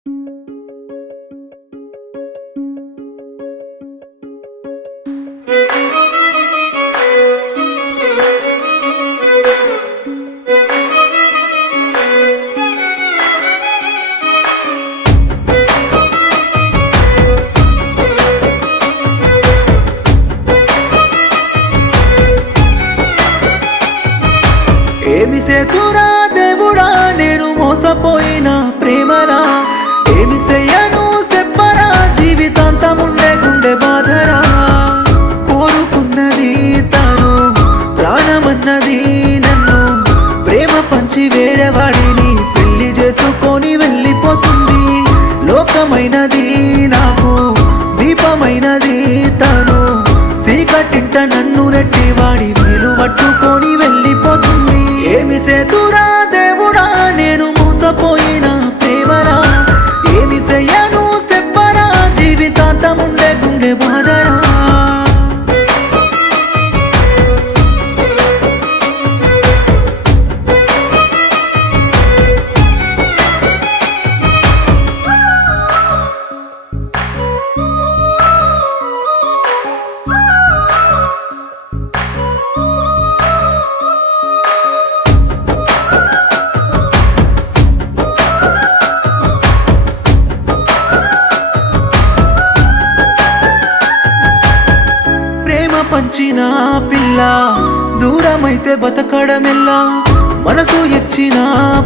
ఏమి సేతురా దేవుడా నేను మోసపోయిన ప్రేమరా, ఏమి చెయ్యను చెప్పరా జీవితాంతముండే గుండె బాధరా. కోరుకున్నది తాను ప్రాణమన్నది నన్ను, ప్రేమ పంచి వేరే వాడిని పెళ్లి చేసుకొని వెళ్ళిపోతుంది. లోకమైనది నాకు దీపమైనది తాను, సీకటింట నన్ను నెట్టి వాడి వేలు పట్టుకొని వెళ్ళిపోతుంది. ఏమి సేతురా దేవుడా నేను మోసపోయిన ప్రేమరా, ఏమి చెయ్యను చెప్పరా జీవితాంతముండే గుండె బాధరా. పంచిన పిల్ల దూరమైతే బతకడమెల్లా, మనసు ఇచ్చిన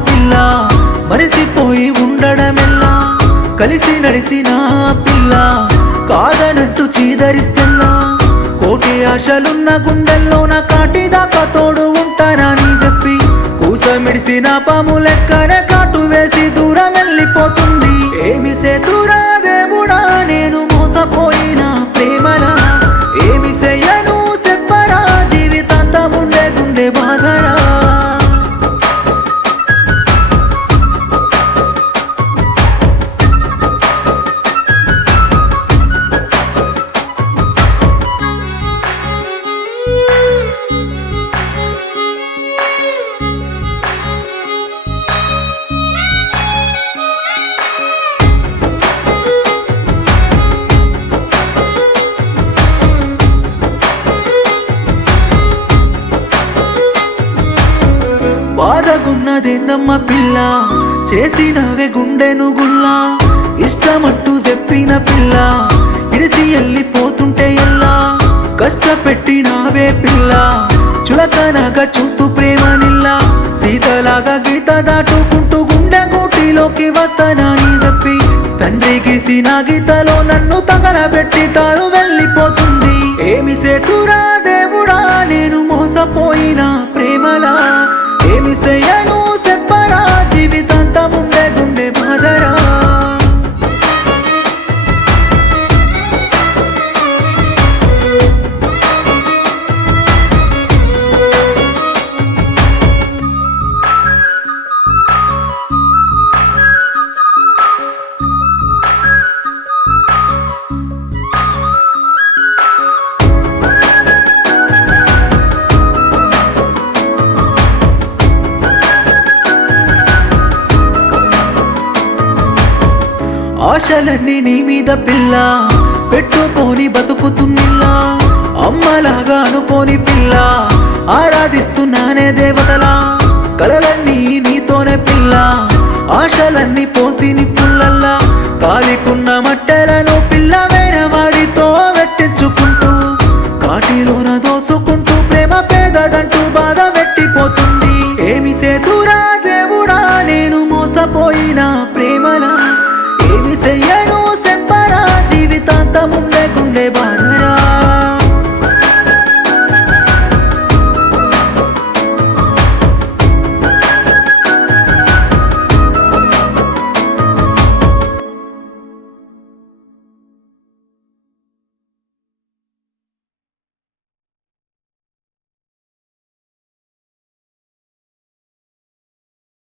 పిల్ల మరిసిపోయి ఉండడమెల్లా. కలిసి నడిసిన పిల్ల కాదనట్టు చీదరిస్తెల్లా, కోటి ఆశలున్న గుండెల్లోన కాటిదాకా తోడు ఉంటానని చెప్పి కూసమిడిసిన పాము లెక్కనే కాటు వేసి దూరం వెళ్ళిపోతుంది. ఏమి సేతురా దేవుడా నేను మోసపోయిన ప్రేమరా, ఏమి చెయ్యను చెప్పరా జీవితాంతముండే గుండె బాధరా. బాధగున్నదేందమ్మ పిల్ల చేసినవే గుండెను గుల్లా, ఇష్టమట్టు చెప్పిన పిల్ల ఇడిసి వెళ్ళిపోతుంటే ఎల్లా. కష్టపెట్టినవే పిల్ల చులకనగా చూస్తూ ప్రేమ నిల్లా, సీతలాగా గీత దాటుకుంటూ గుండె గూటిలోకి వస్తానని చెప్పి తండ్రి గీసిన గీతలో నన్ను తగలబెట్టి తాను వెళ్ళిపోతుంది. ఏమి సేతురా దేవుడా నేను మోసపోయిన ప్రేమలా, ఏమి చెయ్యను చెప్పరా జీవితాంతముండే గుండె బాధరా. ఆశలన్నీ నీ మీద పిల్ల పెట్టుకొని బతుకుతున్నిల్లా, అమ్మలాగా అనుకోని పిల్ల ఆరాధిస్తున్నానే దేవతలా. కలలన్నీ నీతోనే పిల్ల ఆశలన్నీ పోసి నిప్పులల్లా, కాలికున్న